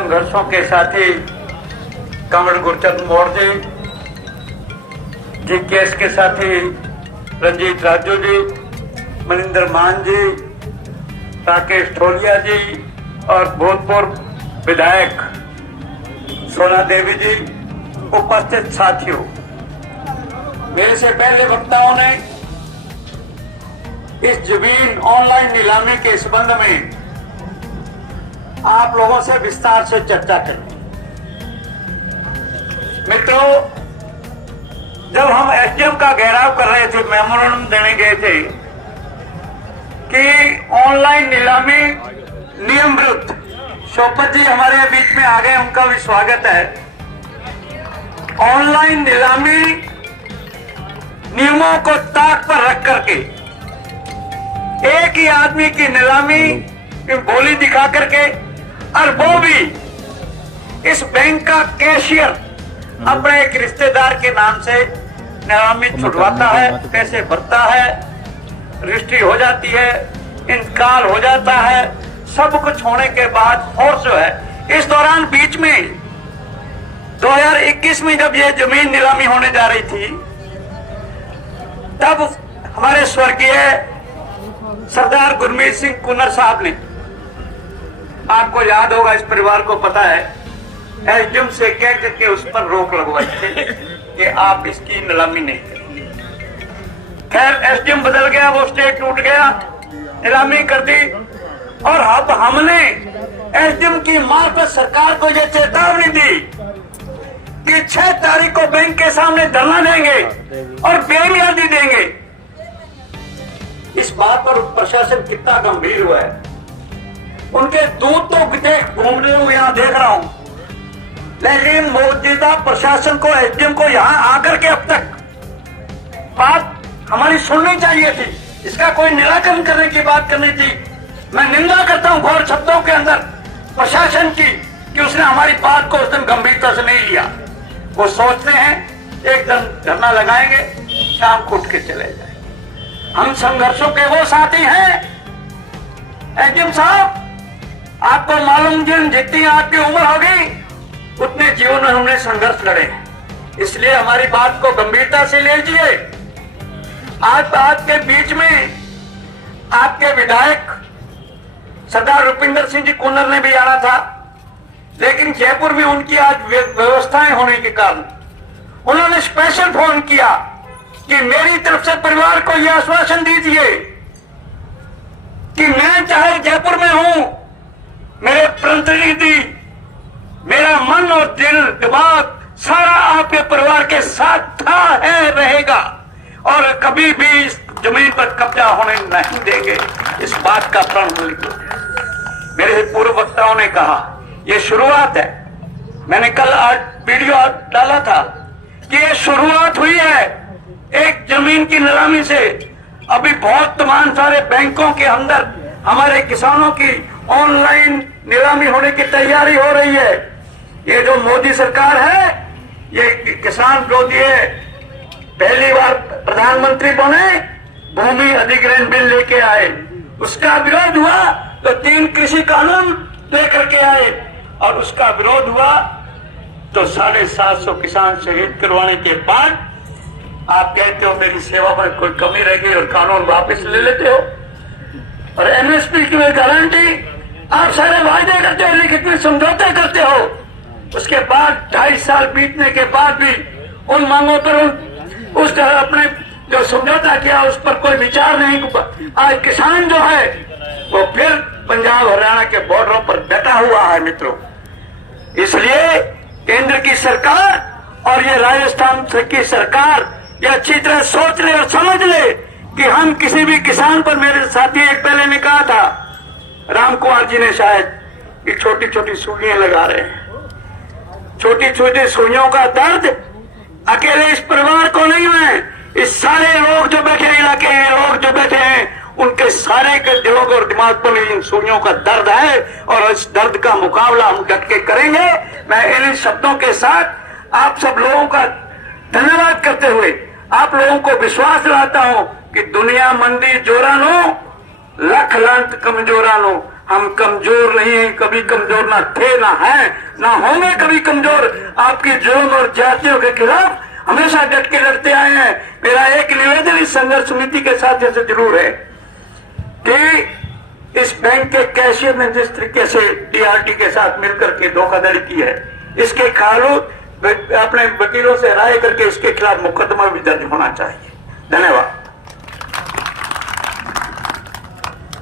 संघर्षों के साथी कमल गुरचंद मौर्य जी, केस के साथी रंजीत राजू जी, मनिंदर मान जी, राकेश ढोलिया जी और भूतपूर्व विधायक सोना देवी जी, उपस्थित साथियों, मेरे से पहले वक्ताओं ने इस जमीन ऑनलाइन नीलामी के संबंध में आप लोगों से विस्तार से चर्चा करें। मित्रों, जब हम एसडीएम का घेराव कर रहे थे, मेमोरेंडम देने गए थे कि ऑनलाइन नीलामी नियम विरुद्ध, शोपत जी हमारे बीच में आ गए, उनका भी स्वागत है। ऑनलाइन नीलामी नियमों को ताक पर रख करके एक ही आदमी की नीलामी की बोली दिखा करके, और वो भी इस बैंक का कैशियर अपने एक रिश्तेदार के नाम से नीलामी छुड़वाता है, पैसे भरता है, रजिस्ट्री हो जाती है, इंतकाल हो जाता है, सब कुछ होने के बाद और जो है इस दौरान बीच में 2021 में जब ये जमीन नीलामी होने जा रही थी, तब हमारे स्वर्गीय सरदार गुरमीत सिंह कुन्नर साहब ने, आपको याद होगा, इस परिवार को पता है, एसडीएम से कह करके उस पर रोक लगवाई थी कि आप इसकी नीलामी नहीं करें। खैर एसडीएम बदल गया, वो स्टे टूट गया, नीलामी कर दी, और अब हमने एसडीएम की मार्फत सरकार को यह चेतावनी दी कि 6 तारीख को बैंक के सामने धरना देंगे और बेमियादी देंगे। इस बात पर प्रशासन कितना गंभीर हुआ है। उनके दूत तो घूम रहे हूं, यहां देख रहा हूं, लेकिन मौजूदा प्रशासन को, एसडीएम को यहां आकर के अब तक बात हमारी सुननी चाहिए थी, इसका कोई निराकरण करने की बात करनी थी। मैं निंदा करता हूं घोर शब्दों के अंदर प्रशासन की कि उसने हमारी बात को उस दिन गंभीरता से नहीं लिया। वो सोचते हैं एक दिन धरना लगाएंगे, शाम को उठ के चले जाएंगे। हम संघर्षों के वो साथी हैं। एसडीएम साहब, आपको मालूम, जितनी आपकी उम्र होगी उतने जीवन में हमने संघर्ष लड़े, इसलिए हमारी बात को गंभीरता से लीजिए। आज बात के बीच में आपके विधायक सरदार रुपिंदर सिंह जी कुन्नर ने भी आना था, लेकिन जयपुर में उनकी आज व्यवस्थाएं होने के कारण उन्होंने स्पेशल फोन किया कि मेरी तरफ से परिवार को यह आश्वासन दीजिए कि मैं चाहे जयपुर में हूं, मेरे प्रतिनिधि, मेरा मन और दिल दिमाग सारा आपके परिवार के साथ था, है, रहेगा, और कभी भी इस जमीन पर कब्जा होने नहीं देंगे। इस बात का प्रण लीजिए। मेरे पूर्व वक्ताओं ने कहा यह शुरुआत है। मैंने कल वीडियो डाला था कि यह शुरुआत हुई है एक जमीन की नीलामी से। अभी बहुत तमाम सारे बैंकों के अंदर हमारे किसानों की ऑनलाइन नीलामी होने की तैयारी हो रही है। ये जो मोदी सरकार है, ये किसान विरोधी है। पहली बार प्रधानमंत्री बने, भूमि अधिग्रहण बिल लेके आए, उसका विरोध हुआ तो 3 कृषि कानून लेकर के आए, और उसका विरोध हुआ तो 750 किसान शहीद करवाने के बाद आप कहते हो मेरी सेवा में कोई कमी रह गई और कानून वापस ले लेते हो। और एमएसपी की गारंटी, आप सारे वायदे करते हो, लिखित में समझौते करते हो, उसके बाद 2.5 साल बीतने के बाद भी उन मांगों पर उस अपने जो समझौता किया उस पर कोई विचार नहीं। आज किसान जो है वो फिर पंजाब हरियाणा के बॉर्डरों पर डटा हुआ है मित्रों। इसलिए केंद्र की सरकार और ये राजस्थान की सरकार ये अच्छी तरह सोच ले और समझ ले कि हम किसी भी किसान पर, मेरे साथी एक पहले ने कहा था, राम कुमार जी ने शायद, कि छोटी छोटी सुइयां लगा रहे हैं। छोटी छोटी सुइयों का दर्द अकेले इस परिवार को नहीं है, इस सारे लोग जो बैठे इलाके हैं, लोग जो बैठे हैं, उनके सारे के दिलों और दिमाग पर इन सुइयों का दर्द है, और इस दर्द का मुकाबला हम डट के करेंगे। मैं इन शब्दों के साथ आप सब लोगों का धन्यवाद करते हुए आप लोगों को विश्वास दिलाता हूं कि दुनिया मंदी जोरानो, लख लांत कमजोरानो, हम कमजोर नहीं हैं, कभी कमजोर ना थे, ना हैं, ना होंगे कभी कमजोर। आपकी जुल्म और जातियों के खिलाफ हमेशा डट के लड़ते आए हैं। मेरा एक निवेदन इस संघर्ष समिति के साथ जैसे जरूर है कि इस बैंक के कैशियर ने जिस तरीके से डीआरटी के साथ मिलकर के धोखाधड़ी की है, इसके खिलाफ अपने वकीलों से राय करके इसके खिलाफ मुकदमा भी दर्ज होना चाहिए। धन्यवाद।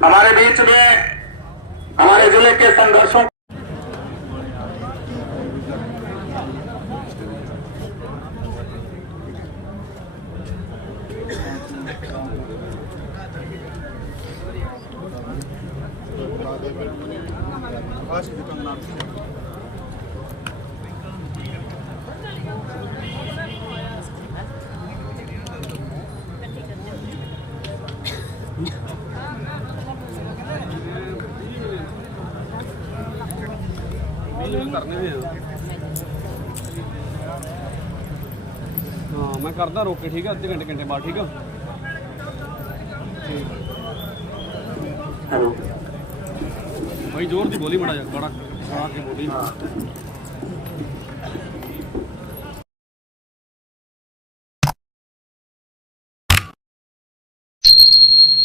हमारे बीच में हमारे जिले के संघर्षों करने भी हाँ मैं करदा रोक के, ठीक है, अद्धे घंटे बाद, ठीक है। हेलो भाई जोर दी बोली मड़ा जा, कड़ा के बोली।